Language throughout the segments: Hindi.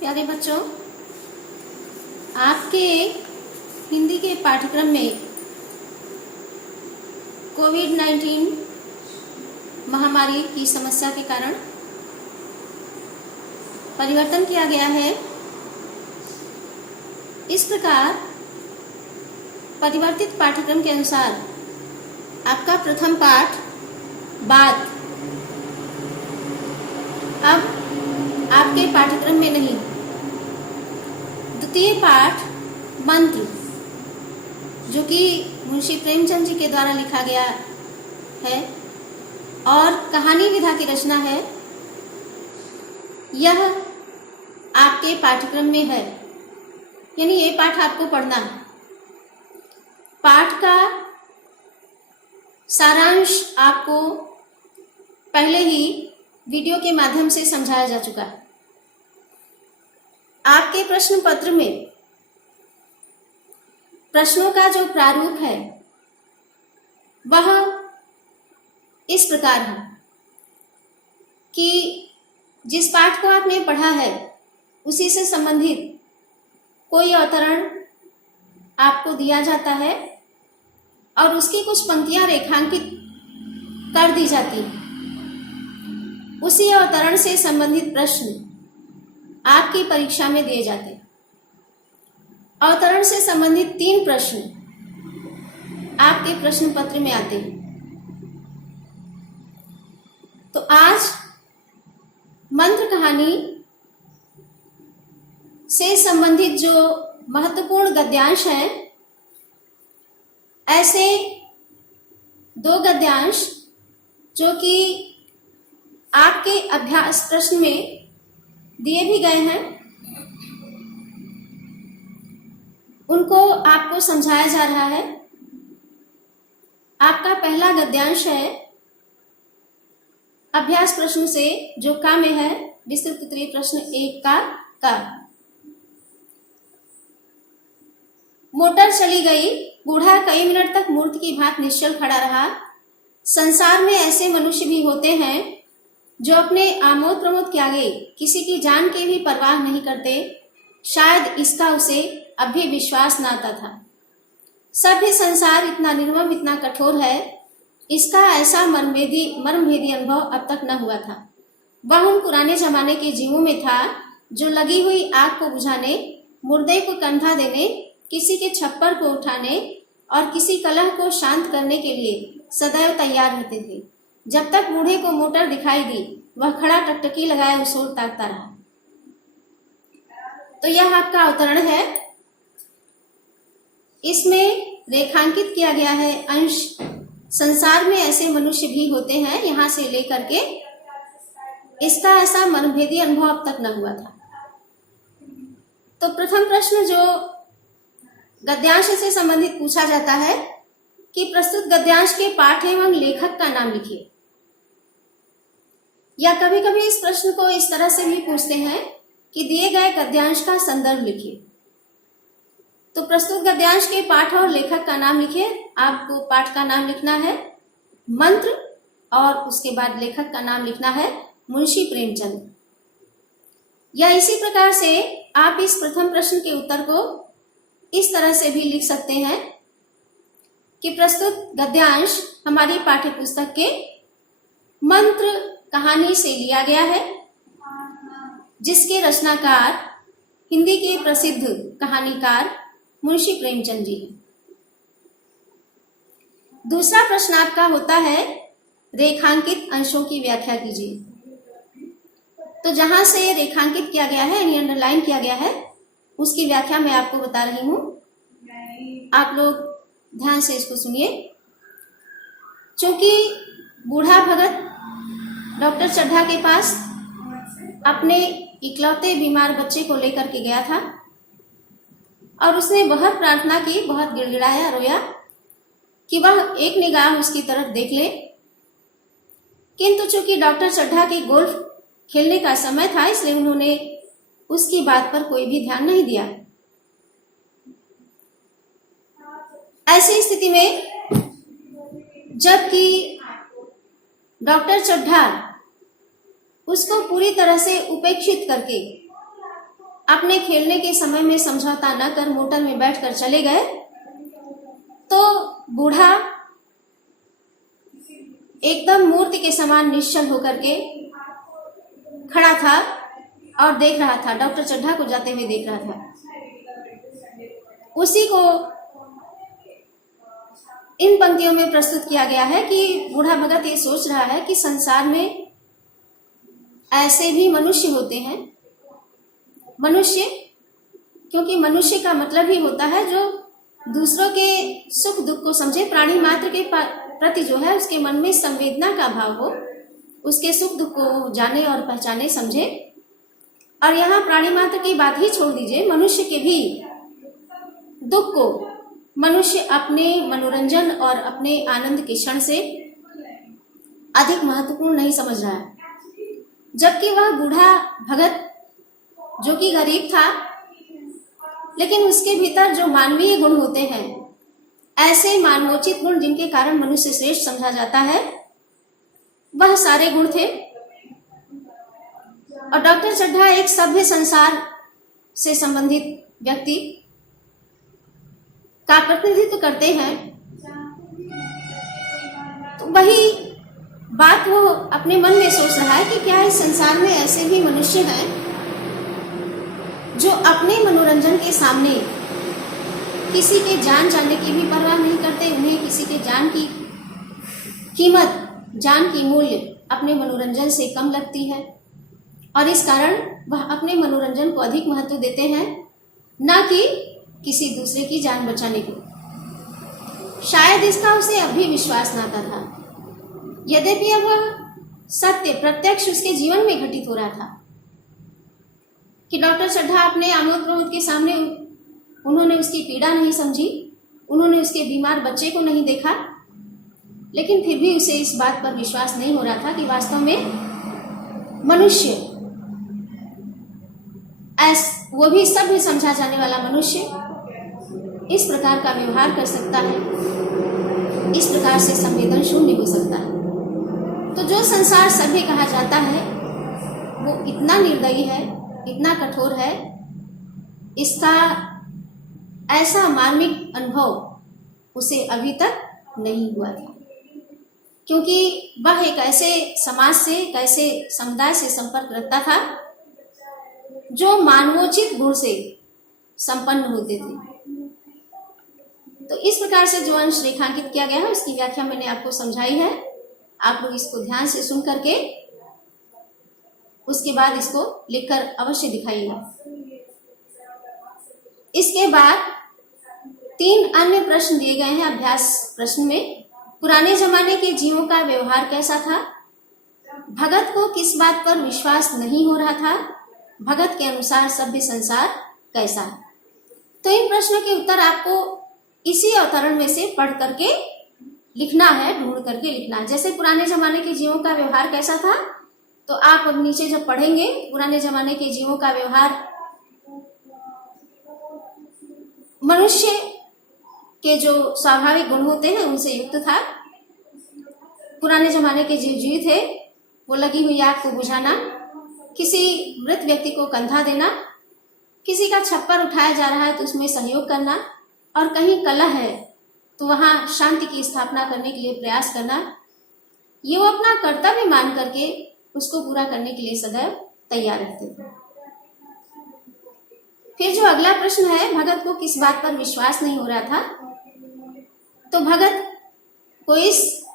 प्यारे बच्चों, आपके हिंदी के पाठ्यक्रम में कोविड-19 महामारी की समस्या के कारण परिवर्तन किया गया है। इस प्रकार परिवर्तित पाठ्यक्रम के अनुसार आपका प्रथम पाठ बात अब आपके पाठ्यक्रम में नहीं। द्वितीय पाठ मंत्र, जो कि मुंशी प्रेमचंद जी के द्वारा लिखा गया है और कहानी विधा की रचना है, यह आपके पाठ्यक्रम में है। यानी ये पाठ आपको पढ़ना है। पाठ का सारांश आपको पहले ही वीडियो के माध्यम से समझाया जा चुका है। आपके प्रश्न पत्र में प्रश्नों का जो प्रारूप है वह इस प्रकार है कि जिस पाठ को आपने पढ़ा है उसी से संबंधित कोई अवतरण आपको दिया जाता है और उसकी कुछ पंक्तियां रेखांकित कर दी जाती हैं। उसी अवतरण से संबंधित प्रश्न आपकी परीक्षा में दिए जाते हैं। अवतरण से संबंधित 3 प्रश्न आपके प्रश्न पत्र में आते हैं। तो आज मंत्र कहानी से संबंधित जो महत्वपूर्ण गद्यांश हैं, ऐसे 2 गद्यांश जो कि आपके अभ्यास प्रश्न में दिए भी गए हैं, उनको आपको समझाया जा रहा है। आपका पहला गद्यांश है अभ्यास प्रश्न से जो का में है, विस्तृत उत्तरीय प्रश्न 1 का। मोटर चली गई, बूढ़ा कई मिनट तक मूर्ति की भांति निश्चल खड़ा रहा। संसार में ऐसे मनुष्य भी होते हैं जो अपने आमोद प्रमोद के आगे किसी की जान की भी परवाह नहीं करते। शायद इसका उसे अब भी विश्वास न आता था। सभ्य संसार इतना निर्मम, इतना कठोर है, इसका ऐसा मर्मभेदी अनुभव अब तक न हुआ था। वह उन पुराने जमाने के जीवों में था जो लगी हुई आग को बुझाने, मुर्दे को कंधा देने, किसी के छप्पर को उठाने और किसी कलह को शांत करने के लिए सदैव तैयार रहते थे। जब तक बूढ़े को मोटर दिखाई दी, वह खड़ा टकटकी लगाए उस ओर ताकता रहा। तो यह आपका अवतरण है। इसमें रेखांकित किया गया है अंश, संसार में ऐसे मनुष्य भी होते हैं, यहां से लेकर के इसका ऐसा मनभेदी अनुभव अब तक न हुआ था। तो प्रथम प्रश्न जो गद्यांश से संबंधित पूछा जाता है कि प्रस्तुत गद्यांश के पाठ एवं लेखक का नाम लिखिए। या कभी कभी इस प्रश्न को इस तरह से भी पूछते हैं कि दिए गए गद्यांश का संदर्भ लिखिए। तो प्रस्तुत गद्यांश के पाठ और लेखक का नाम लिखिए। आपको पाठ का नाम लिखना है मंत्र और उसके बाद लेखक का नाम लिखना है मुंशी प्रेमचंद। या इसी प्रकार से आप इस प्रथम प्रश्न के उत्तर को इस तरह से भी लिख सकते हैं कि प्रस्तुत गद्यांश हमारी पाठ्य पुस्तक के मंत्र कहानी से लिया गया है, जिसके रचनाकार हिंदी के प्रसिद्ध कहानीकार मुंशी प्रेमचंद जी हैं। दूसरा प्रश्न आपका होता है रेखांकित अंशों की व्याख्या कीजिए। तो जहां से रेखांकित किया गया है यानी अंडरलाइन किया गया है, उसकी व्याख्या मैं आपको बता रही हूं। आप लोग ध्यान से इसको सुनिए। चूंकि बूढ़ा भगत डॉक्टर चड्ढा के पास अपने इकलौते बीमार बच्चे को लेकर के गया था और उसने बहुत प्रार्थना की, बहुत गिड़गिड़ाया, रोया कि वह एक निगाह उसकी तरफ देख ले। किंतु चूंकि डॉक्टर चड्ढा के गोल्फ खेलने का समय था, इसलिए उन्होंने उसकी बात पर कोई भी ध्यान नहीं दिया। ऐसी स्थिति में जबकि डॉक्टर चड्ढा उसको पूरी तरह से उपेक्षित करके अपने खेलने के समय में समझौता न कर मोटर में बैठकर चले गए तो बूढ़ा एकदम मूर्ति के समान निश्चल होकर के खड़ा था और देख रहा था, डॉक्टर चड्ढा को जाते हुए देख रहा था। उसी को इन पंक्तियों में प्रस्तुत किया गया है कि बूढ़ा भगत ये सोच रहा है कि संसार में ऐसे भी मनुष्य होते हैं। मनुष्य, क्योंकि मनुष्य का मतलब ही होता है जो दूसरों के सुख दुख को समझे, प्राणी मात्र के प्रति जो है उसके मन में संवेदना का भाव हो, उसके सुख दुख को जाने और पहचाने, समझे। और यहाँ प्राणी मात्र की बात ही छोड़ दीजिए, मनुष्य के भी दुख को मनुष्य अपने मनोरंजन और अपने आनंद के क्षण से अधिक महत्वपूर्ण नहीं समझ रहा है। जबकि वह बूढ़ा भगत जो कि गरीब था, लेकिन उसके भीतर जो मानवीय गुण होते हैं, ऐसे मानवोचित गुण जिनके कारण मनुष्य श्रेष्ठ समझा जाता है, वह सारे गुण थे। और डॉक्टर चड्ढा एक सभ्य संसार से संबंधित व्यक्ति का प्रतिनिधित्व करते हैं। तो वही बात वो अपने मन में सोच रहा है कि क्या इस संसार में ऐसे भी मनुष्य हैं जो अपने मनोरंजन के सामने किसी के जान जाने की भी परवाह नहीं करते। उन्हें किसी के जान की कीमत, जान की मूल्य अपने मनोरंजन से कम लगती है और इस कारण वह अपने मनोरंजन को अधिक महत्व देते हैं, न कि किसी दूसरे की जान बचाने को। शायद इसका उसे अब भी विश्वास न आता था, यद्यपि अब वह सत्य प्रत्यक्ष उसके जीवन में घटित हो रहा था कि डॉक्टर चड्ढा अपने आमोद प्रमोद के सामने उन्होंने उसकी पीड़ा नहीं समझी, उन्होंने उसके बीमार बच्चे को नहीं देखा, लेकिन फिर भी उसे इस बात पर विश्वास नहीं हो रहा था कि वास्तव में मनुष्य, वो भी सभ्य समझा जाने वाला मनुष्य, इस प्रकार का व्यवहार कर सकता है, इस प्रकार से संवेदन शून्य हो सकता है। तो जो संसार सभ्य कहा जाता है वो इतना निर्दयी है, इतना कठोर है, इसका ऐसा मार्मिक अनुभव उसे अभी तक नहीं हुआ था, क्योंकि वह एक ऐसे समाज से, एक ऐसे समुदाय से संपर्क रखता था जो मानवोचित गुण से संपन्न होते थे। तो इस प्रकार से जो अंश रेखांकित किया गया है उसकी व्याख्या मैंने आपको समझाई है। आप लोग इसको ध्यान से सुन करके उसके बाद इसको लिखकर अवश्य दिखाइएगा। इसके बाद 3 अन्य प्रश्न दिए गए हैं अभ्यास प्रश्न में। पुराने जमाने के जीवों का व्यवहार कैसा था? भगत को किस बात पर विश्वास नहीं हो रहा था? भगत के अनुसार सभ्य संसार कैसा है? तो इन प्रश्नों के उत्तर आपको इसी अवतरण में से पढ़ करके लिखना है, ढूंढ करके लिखना है। जैसे पुराने जमाने के जीवों का व्यवहार कैसा था, तो आप अब नीचे जब पढ़ेंगे, पुराने जमाने के जीवों का व्यवहार मनुष्य के जो स्वाभाविक गुण होते हैं उनसे युक्त था। पुराने जमाने के जीव थे वो लगी हुई आग को बुझाना, किसी मृत व्यक्ति को कंधा देना, किसी का छप्पर उठाया जा रहा है तो उसमें सहयोग करना, और कहीं कलह है तो वहां शांति की स्थापना करने के लिए प्रयास करना। ये वो अपना कर्तव्य मान करके उसको पूरा करने के लिए सदैव तैयार रहते थे। फिर जो अगला प्रश्न है, भगत को किस बात पर विश्वास नहीं हो रहा था, तो भगत को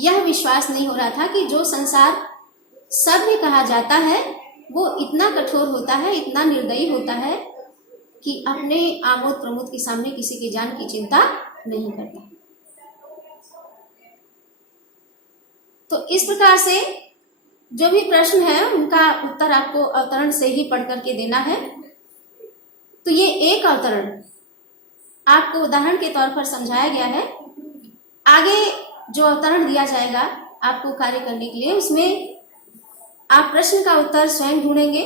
यह विश्वास नहीं हो रहा था कि जो संसार सभ्य कहा जाता है वो इतना कठोर होता है, इतना निर्दयी होता है कि अपने आमोद प्रमोद के सामने किसी की जान की चिंता नहीं करता। तो इस प्रकार से जो भी प्रश्न है उनका उत्तर आपको अवतरण से ही पढ़ करके देना है। तो ये एक अवतरण आपको उदाहरण के तौर पर समझाया गया है। आगे जो अवतरण दिया जाएगा आपको कार्य करने के लिए, उसमें आप प्रश्न का उत्तर स्वयं ढूंढेंगे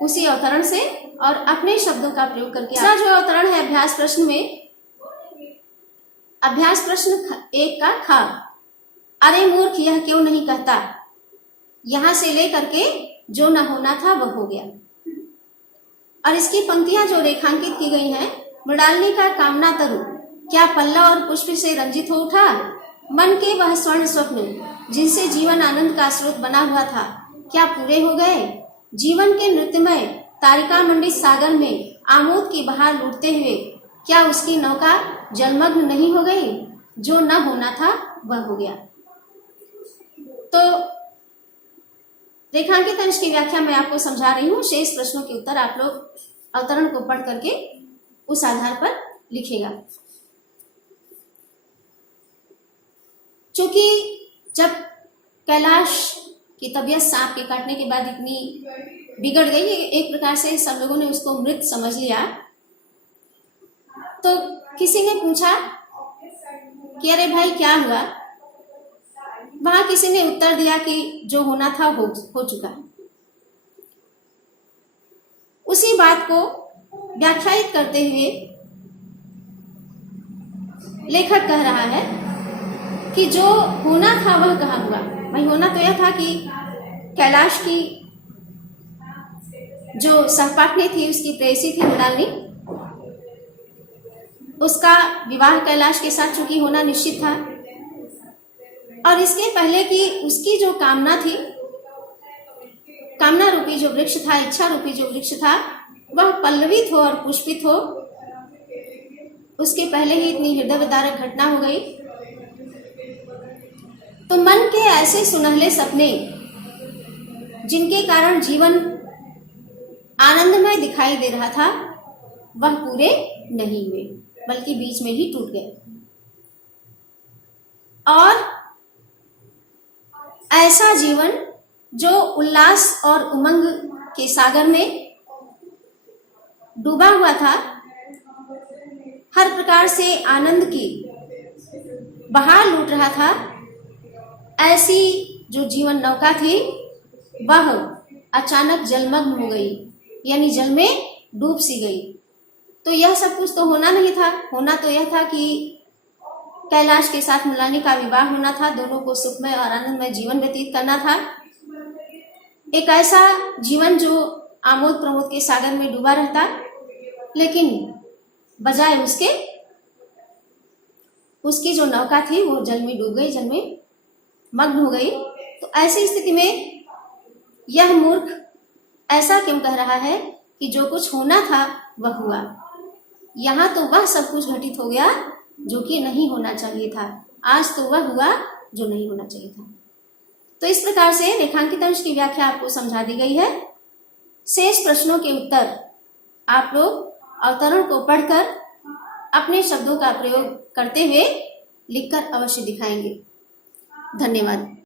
उसी अवतरण से और अपने शब्दों का प्रयोग करके। दूसरा जो अवतरण है अभ्यास प्रश्न में, अभ्यास प्रश्न 1 का ख, अरे मूर्ख यह क्यों नहीं कहता, यहां से लेकर के जो न होना था वह हो गया। और इसकी पंक्तियां जो रेखांकित की गई हैं, मृणालिनी का कामना तरु क्या पल्लव और पुष्प से रंजित हो उठा? मन के वह स्वर्ण स्वप्न जिनसे जीवन आनंद का स्रोत बना हुआ था, क्या पूरे हो गए? जीवन के नृत्यमय तारिका मंडित सागर में आमोद की बहार लूटते हुए क्या उसकी नौका जलमग्न नहीं हो गई? जो न होना था वह हो गया। तो रेखांकित अंश की व्याख्या मैं आपको समझा रही हूँ। शेष प्रश्नों के उत्तर आप लोग अवतरण को पढ़ करके उस आधार पर लिखेगा। चूंकि जब कैलाश की तबीयत सांप के काटने के बाद इतनी बिगड़ गई, एक प्रकार से सब लोगों ने उसको मृत समझ लिया, तो किसी ने पूछा कि अरे भाई क्या हुआ? वहां किसी ने उत्तर दिया कि जो होना था हो चुका। उसी बात को व्याख्यायित करते हुए लेखक कह रहा है कि जो होना था वह कहाँ हुआ। भाई होना तो यह था कि कैलाश की जो सहपाठनी थी, उसकी प्रेयसी थी मृणालिनी, उसका विवाह कैलाश के साथ चूंकि होना निश्चित था, और इसके पहले कि उसकी जो कामना थी, कामना रूपी जो वृक्ष था, इच्छा रूपी जो वृक्ष था, वह पल्लवित हो और पुष्पित हो, उसके पहले ही इतनी हृदय विदारक घटना हो गई। तो मन के ऐसे सुनहले सपने जिनके कारण जीवन आनंदमय दिखाई दे रहा था, वह पूरे नहीं हुए, बल्कि बीच में ही टूट गए। और ऐसा जीवन जो उल्लास और उमंग के सागर में डूबा हुआ था, हर प्रकार से आनंद की बहार लूट रहा था, ऐसी जो जीवन नौका थी वह अचानक जलमग्न हो गई, यानी जल में डूब सी गई। तो यह सब कुछ तो होना नहीं था। होना तो यह था कि कैलाश के साथ मृणालिनी का विवाह होना था, दोनों को सुखमय और आनंदमय जीवन व्यतीत करना था, एक ऐसा जीवन जो आमोद प्रमोद के सागर में डूबा रहता, लेकिन बजाय उसकी जो नौका थी वो जल में डूब गई, जल में मग्न हो गई। तो ऐसी स्थिति में यह मूर्ख ऐसा क्यों कह रहा है कि जो कुछ होना था वह हुआ? यहाँ तो वह सब कुछ घटित हो गया जो कि नहीं होना चाहिए था। आज तो वह हुआ जो नहीं होना चाहिए था। तो इस प्रकार से रेखांकित अंश की व्याख्या आपको समझा दी गई है। शेष प्रश्नों के उत्तर आप लोग अवतरण को पढ़कर अपने शब्दों का प्रयोग करते हुए लिखकर अवश्य दिखाएंगे। धन्यवाद।